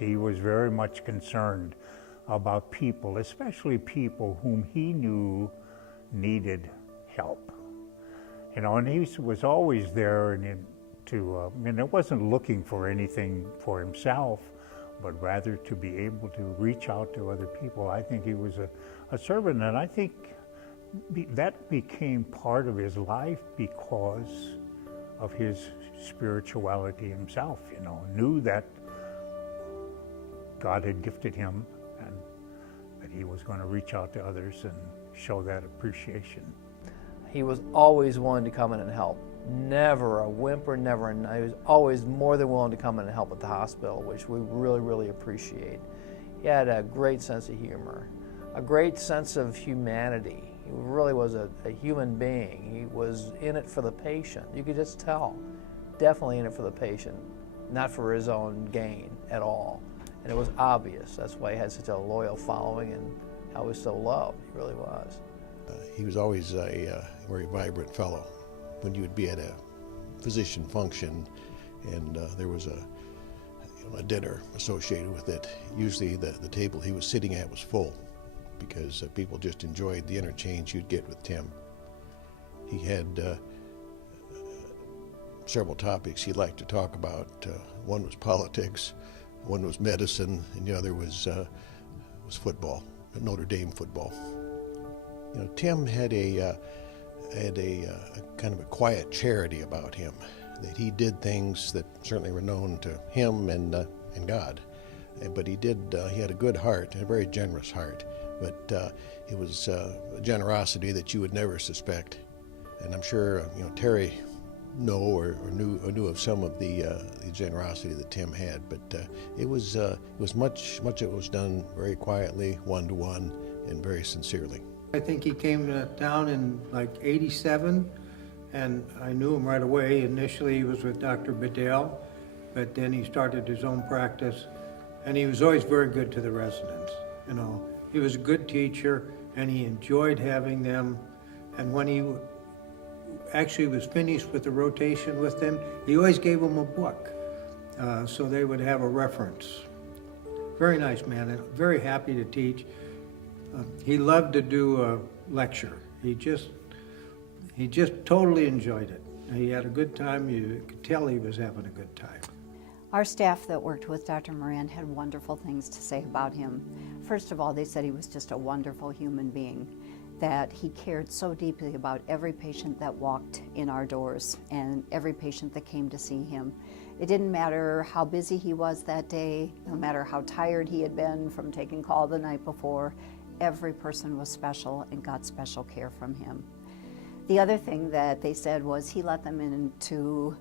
He was very much concerned about people, especially people whom he knew needed help. You know, and he was always there and it wasn't looking for anything for himself, but rather to be able to reach out to other people. I think he was a servant, and I think that became part of his life because of his spirituality himself, you know, knew that God had gifted him and that he was going to reach out to others and show that appreciation. He was always willing to come in and help. Never a whimper, never. He was always more than willing to come in and help at the hospital, which we really, really appreciate. He had a great sense of humor, a great sense of humanity. He really was a human being. He was in it for the patient. You could just tell. Definitely in it for the patient, not for his own gain at all. And it was obvious. That's why he had such a loyal following and how he was so loved. He really was. He was always a very vibrant fellow. When you would be at a physician function and there was a dinner associated with it, usually the table he was sitting at was full because people just enjoyed the interchange you'd get with Tim. He had several topics he liked to talk about. One was politics, one was medicine, and the other was football, Notre Dame football. You know, Tim had a kind of a quiet charity about him, that he did things that certainly were known to him and God. But he had a good heart, a very generous heart. But it was a generosity that you would never suspect. And I'm sure Terry knew of some of the generosity that Tim had. But it was much of it was done very quietly, one-to-one, and very sincerely. I think he came to town in like '87, and I knew him right away. Initially he was with Dr. Bedell, but then he started his own practice, and he was always very good to the residents. You know, he was a good teacher, and he enjoyed having them. And when he actually was finished with the rotation with them, he always gave them a book, so they would have a reference. Very nice man, and very happy to teach. He loved to do a lecture. He just totally enjoyed it. He had a good time. You could tell he was having a good time. Our staff that worked with Dr. Moran had wonderful things to say about him. First of all, they said he was just a wonderful human being, that he cared so deeply about every patient that walked in our doors and every patient that came to see him. It didn't matter how busy he was that day, no matter how tired he had been from taking call the night before. Every person was special and got special care from him. The other thing that they said was he let them into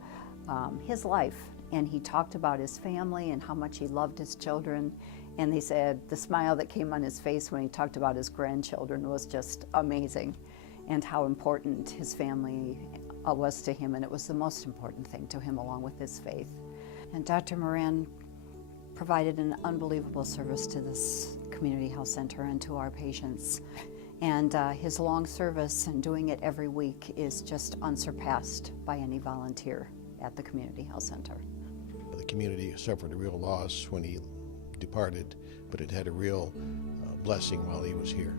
his life, and he talked about his family and how much he loved his children. And they said the smile that came on his face when he talked about his grandchildren was just amazing, and how important his family was to him, and it was the most important thing to him along with his faith. And Dr. Moran provided an unbelievable service to this community health center and to our patients. And his long service and doing it every week is just unsurpassed by any volunteer at the community health center. The community suffered a real loss when he departed, but it had a real blessing while he was here.